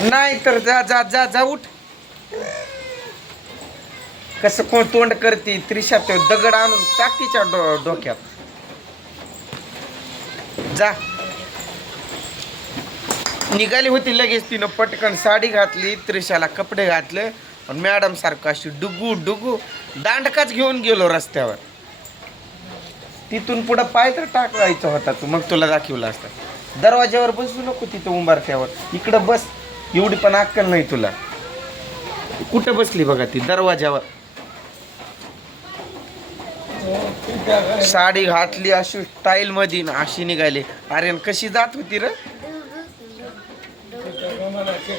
नाही तर जा जा जा जा उठ. कसं कोण तोंड करते? त्रिशा ते दगड आणून टाकीच्या डो डोक्यात. जा. निघाली होती लगेच तिनं पटकन साडी घातली त्रिशाला कपडे घातले आणि मॅडम सारखं अशी डुगू डुगू दांडकाच घेऊन गेलो रस्त्यावर. तिथून पुढं पाय तर टाकायचा होता तू मग तुला दाखवला असता. दरवाज्यावर बसू नको तिथं उंबारत्यावर इकडं बस. एवढी पण अक्कल नाही तुला. कुठं बसली बघा ती? दरवाज्यावर. साडी घातली अशी स्टाईल मध्ये अशी निघाली. अरे कशी जात होती र?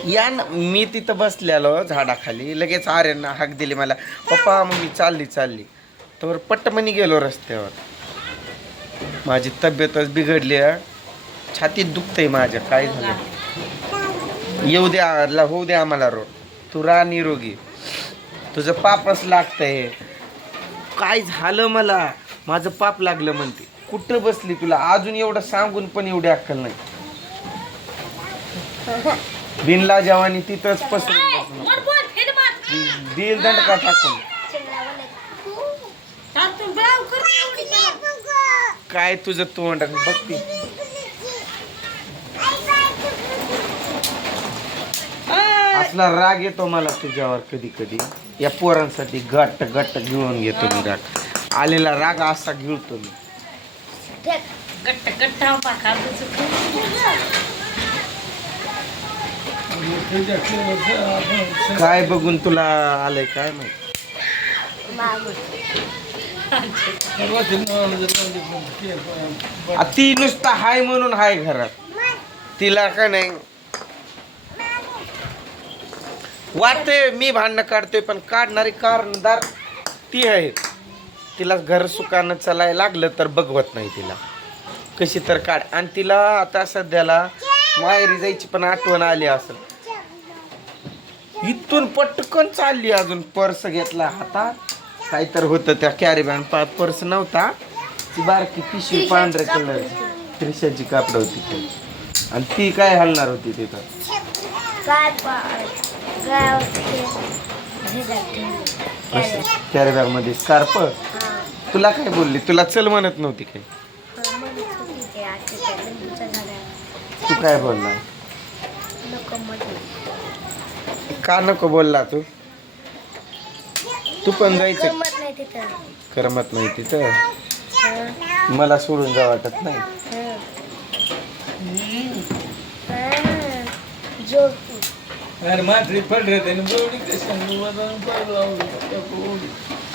या मी तिथं बसलेलो झाडाखाली. लगेच आर्यन हाक दिली मला. पप्पा मग मी चालली चालली. तर पट्टमनी गेलो रस्त्यावर. माझी तब्येतच बिघडली छातीत दुखतंय माझ्या काय झालं येऊ द्या होऊ द्या आम्हाला रोग तू राहा निरोगी तुझं पापच लागतंय काय झालं मला माझं पाप लागलं म्हणते कुठं बसली तुला अजून एवढं सांगून पण एवढी अक्कल नाही बिनला जवानी तिथंच पसरून. दिल दंडका टाकून काय तुझं तोंड आहे, बघ ती असला राग येतो मला तुझ्यावर कधी कधी. या पोरांसाठी गट्ट गट्ट गिळून घेतो मी राग. आलेला राग असा गिळतो मी. काय बघून तुला आलंय काय माहिती? ती नुसता हाय म्हणून हाय घरात. तिला का नाही? वाटते मी भांडणं काढतोय पण काढणारी कारणदार ती आहे. तिला घर सुखानं चालायला लागलं तर बघवत नाही तिला. कशी तर काढ. आणि तिला आता सध्याला माहेरी जायची पण आठवण आली असेल. इथून पटकन चालली अजून पर्स घेतला हातात काय तर होतं त्या कॅरी बॅग पर्स नव्हता. ती बारकी पिशवी पांढऱ्या कलर त्रिशाची कापड होती आणि ती काय हलणार होती तिथं? कॅरी बॅगमध्ये. स्कार्प तुला काय बोलली? तुला चल म्हणत नव्हती काय तू काय बोलला? का नको बोलला तू? तू पण जायचं. करमत नाही तिथं. मला सोडून जा वाटत नाही.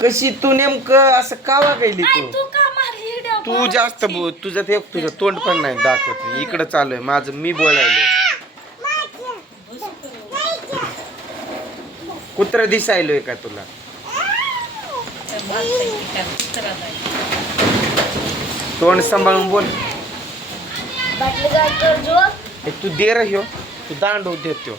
कशी तू नेमकं असं का वागायली तू? तू का मारली डबा? तू जास्त बोल तुझं ते तुझं तोंड पण नाही दाखवत. इकडं चालू आहे माझं मी बोलायलो कुत्र दिसायलोय का तुला? तोंड सांभाळून बोल. तू दे रे ह्यो. तू दांडू देतो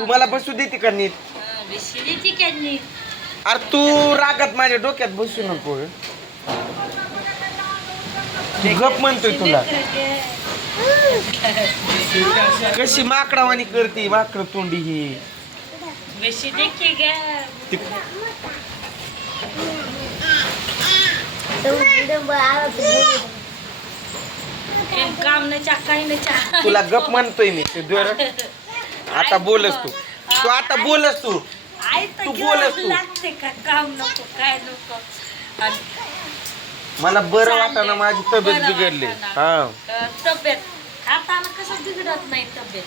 तू मला बसू देते का नीट? अरे तू रागात माझ्या डोक्यात बसू नको. ग. तू गप म्हणतोय तुला. कशी माकडावानी करते माकड तोंडी ही. ती काम नचा काही नचा तुला गप म्हणतोय मी ते दोर. आता बोलस तू. तू आता बोलस तू. तू बोलच तू. लागते का? काम नको काय नको. आणि मला बरं वाटाना माझी तब्येत बिघडली. हा. तब्येत. खाताना कसं बिघडत नाही तब्येत?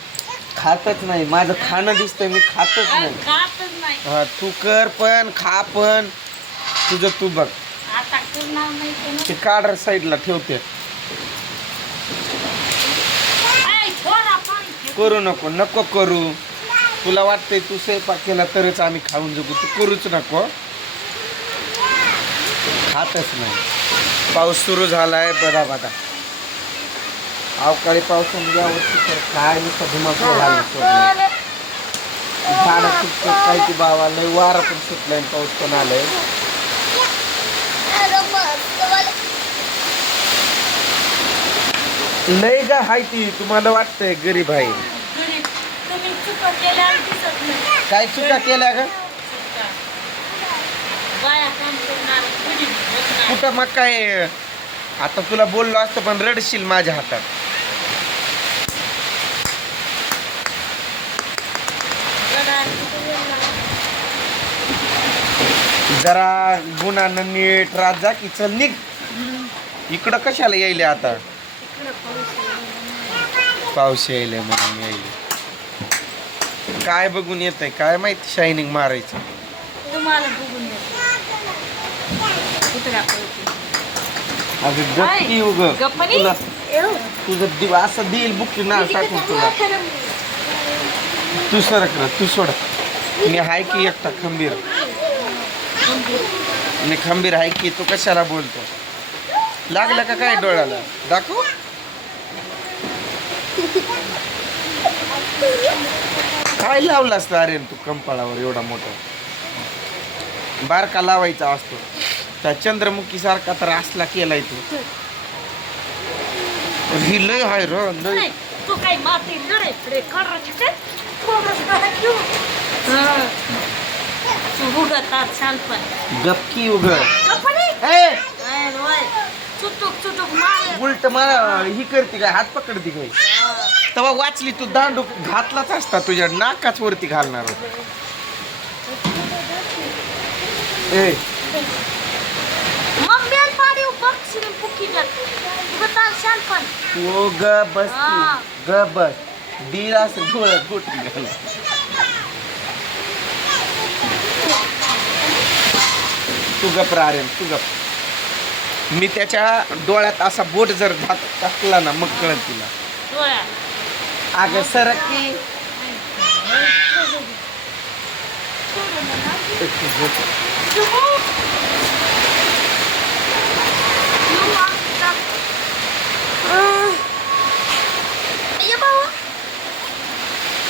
खातच नाही. माझं खाणं दिसतंय मी खातच नाही. खातच नाही. हा तू कर पण खा पण. तुझं तू बघ. आता करणार नाही तर नको. ते काढ साईडला ठेवते आई, थोडा पाणी ठेव. करू नको नको करू. तुला वाटतंय तू स्वयंपाक केला तरच आम्ही खाऊन जगू. तू करूच नको. खातच नाही. पाऊस सुरू झालाय बदा बदा अवकाळी पावसाने यावर्षी तर काय नुसतं धुमाकूळ घालून झाडं सुटतात काय की बाबा लय वारा पण सुटलाय आणि पाऊस पण आलाय. लय गा हाय ती तुम्हाला वाटतंय गरीब आहे. घरी तुम्ही चुका केल्या दिसत नाही. काय चुका केल्या का चुका. बाया काम करणार घरी होत नाही. कुठं मग काय? आता तुला बोललो असतं पण रडशील माझ्या हातात. कुठं? जरा गुणानं नीट रात जा की चल निघ. इकडं कशाला यायले आता? पाऊस आहे. यायले म्हणून यायले काय बघून येतंय? काय माहिती शायनिंग मारायचं? तुम्हाला बघून देते कुठं दाखवते अगं गप्पी उग गप्पनी तुला तुझं दिवा असं देईल बुकी ना टाकून तुला. तू सरक र तू सोड. मी हाय की एकटा खंबीर? मी खंबीर आहे की तू कशाला बोलतो? लागलं का काय डोळ्याला? दाखव. काय लावला असतं अरे तू कंपाळावर एवढा मोठा? बारका लावायचा असतो. त्या चंद्रमुखी सारखा तर असला केलाय तू. ही लय हाय र लय. तू काय माती लढे गपकी मार. उलट मला ही करते काय? हात पकडते काय? तेव्हा वाचली तू दांडू घातलाच असता तुझ्या नाकाच वरती घालणार होता. ए. पण. तू ग बस हा. ग बस. असं डोळ्यात गोटी घाल. तू गप रारेन तू गप. मी त्याच्या डोळ्यात असा बोट जर घात टाकला ना मग कळत तिला. अगं सरकी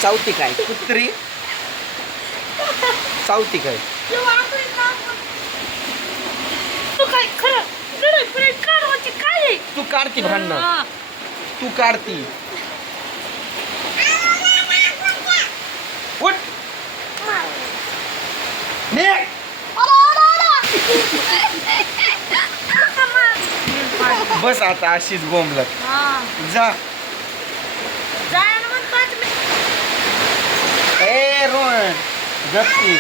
चावती काय? कुत्री? चावती काय? तू काय खरं काय? तू काढती भांडणं. तू काढती. उठ निघ. बस आता अशीच बोंबलत. जा ए रोहन गप्पी